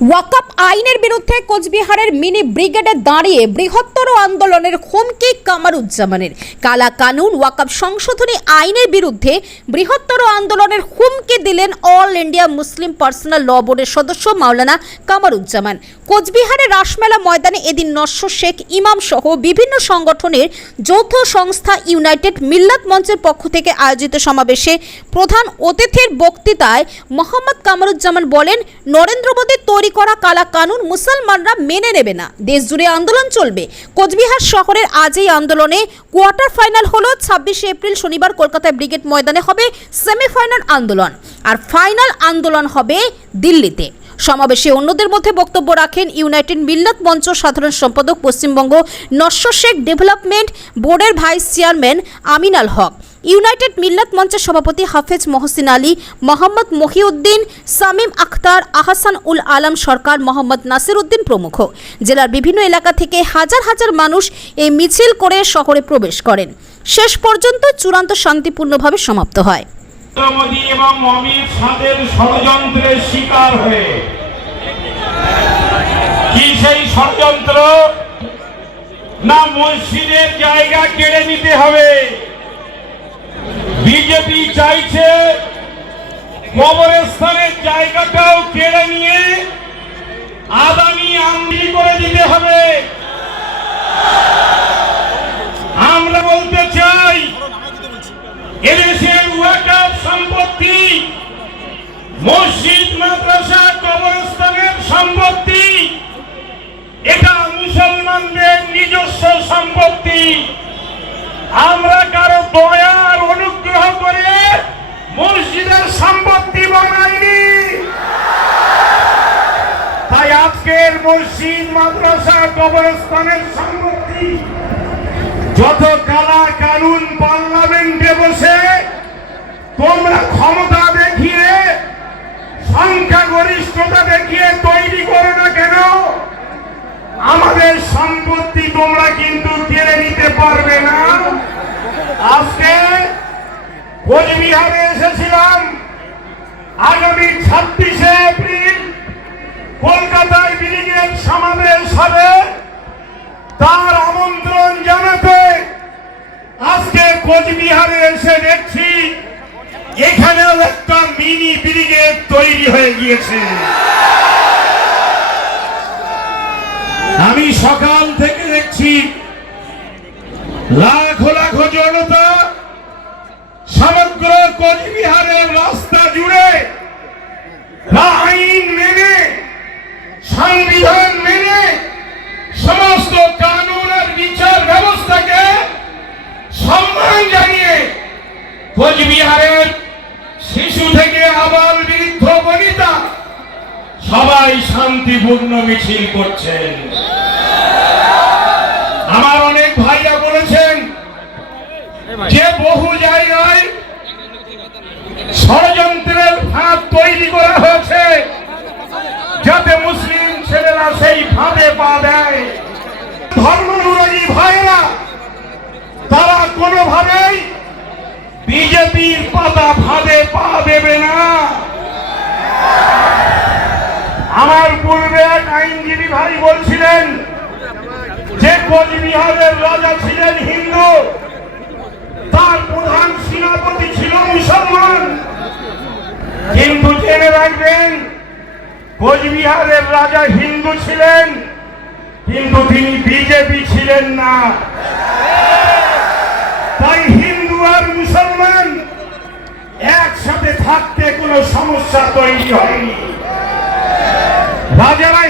ওয়াকআপ আইনের বিরুদ্ধে কোচবিহারের মিনি ব্রিগেডে দাঁড়িয়ে বৃহত্তর আন্দোলনের হুমকি কামারুজ্জামানের। কালা কানুন ওয়াকআপ সংশোধনী আইনের বিরুদ্ধে বৃহত্তর আন্দোলনের হুমকি দিলেন all India Muslim personal law বোর্ডের সদস্য মাওলানা কামারুজ্জামান। কোচবিহারের রাসমেলা ময়দানে এদিন নস্য শেখ ইমাম সহ বিভিন্ন সংগঠনের যৌথ সংস্থা ইউনাইটেড মিল্লাত মঞ্চের পক্ষ থেকে আয়োজিত সমাবেশে প্রধান অতিথির বক্তৃতায় মোহাম্মদ কামারুজ্জামান বলেন, নরেন্দ্র মোদীর তৈরি করা কালা কানুন মুসলমানরা মেনে নেবে না। দেশ জুড়ে আন্দোলন চলবে। কোচবিহার শহরের আজ এই আন্দোলনে কোয়ার্টার ফাইনাল হলো। ছাব্বিশে এপ্রিল শনিবার কলকাতায় ব্রিগেড ময়দানে হবে সেমিফাইনাল আন্দোলন। আর ফাইনাল আন্দোলন হবে দিল্লিতে। সমাবেশে অন্যদের মধ্যে বক্তব্য রাখেন ইউনাইটেড মিল্লাত মঞ্চ সাধারণ সম্পাদক পশ্চিমবঙ্গ নস্য শেখ ডেভেলপমেন্ট বোর্ডের vice chairman Aminul Haque. United Millat মঞ্চের সভাপতি হাফেজ মহসিন আলী, মোহাম্মদ মহিউদ্দিন, সামিম আখতার, আহসান উল আলম সরকার, মোহাম্মদ নাসির উদ্দিন প্রমুখ। জেলার বিভিন্ন এলাকা থেকে হাজার হাজার মানুষ এই মিছিল করে শহরে প্রবেশ করেন। শেষ পর্যন্ত চূড়ান্ত শান্তিপূর্ণভাবে সমাপ্ত হয়। মোদী এবং অমিত সেই ষড়যন্ত্র? না মসজিদের জায়গা কেড়ে নিতে হবে। বিজেপি চাইছে কবরস্থানের জায়গাটাও কেড়ে নিয়ে আদানি আমলি করে দিতে হবে। আমরা বলতে চাই, এদেশের ওয়াকাফ সম্পত্তি, মসজিদ, মাদ্রাসা কবরস্থানের সম্পত্তি এটা মুসলমানদের নিজস্ব সম্পত্তি আমরা কারও দয়ার অনুগ্রহ করে মসজিদের সম্পত্তি বানাইনি তাই আজকের মসজিদ মাদ্রাসা কবরস্থানের সম্পত্তি যত কালা কানুন পার্লামেন্টে বসে তোমরা ক্ষমতা দেখিয়ে সংখ্যা গরিষ্ঠতা দেখিয়ে তৈরি করো না কেন? আমাদের সম্পত্তি তোমরা কিন্তু কেড়ে নিতে পারবে না। আজকে কোচবিহারে এসেছিলাম। আগামী ছাব্বিশে এপ্রিল কলকাতায় ব্রিগেড সমাবেশ হবে তার আমন্ত্রণ জানাতে আজকে কোচবিহারে এসে দেখছি, এখানেও একটা মিনি ব্রিগেড তৈরি হয়ে গিয়েছে। আমি সকাল থেকে দেখছি, লাখো লাখো জনতা সমগ্র কোচবিহারের রাস্তা জুড়ে কোচবিহারের শিশু থেকে আবাল বৃদ্ধ বনিতা সবাই শান্তিপূর্ণ মিছিল করছেন। আমার অনেক ভাইরা বলেছেন যে বহু জায়গায় ষড়যন্ত্রের ফাঁদ তৈরি করা হয়েছে যাতে মুসলিম ছেলেরা সেই ফাঁদে পা দেয়। ধর্মানুরাগী ভাইরা তারা কোনোভাবেই বিজেপির পাতা ফাঁদে পা দেবে না। আমার পূর্বে এক আইনজীবী ভাই বলছিলেন যে কোচবিহারের রাজা ছিলেন হিন্দু, তার প্রধান সেনাপতি ছিল মুসলমান। কিন্তু জেনে রাখবেন, কোচবিহারের রাজা হিন্দু ছিলেন, কিন্তু তিনি বিজেপি ছিলেন না। থাকতে কোনো সমস্যা তৈরি হয়নি। রাজারা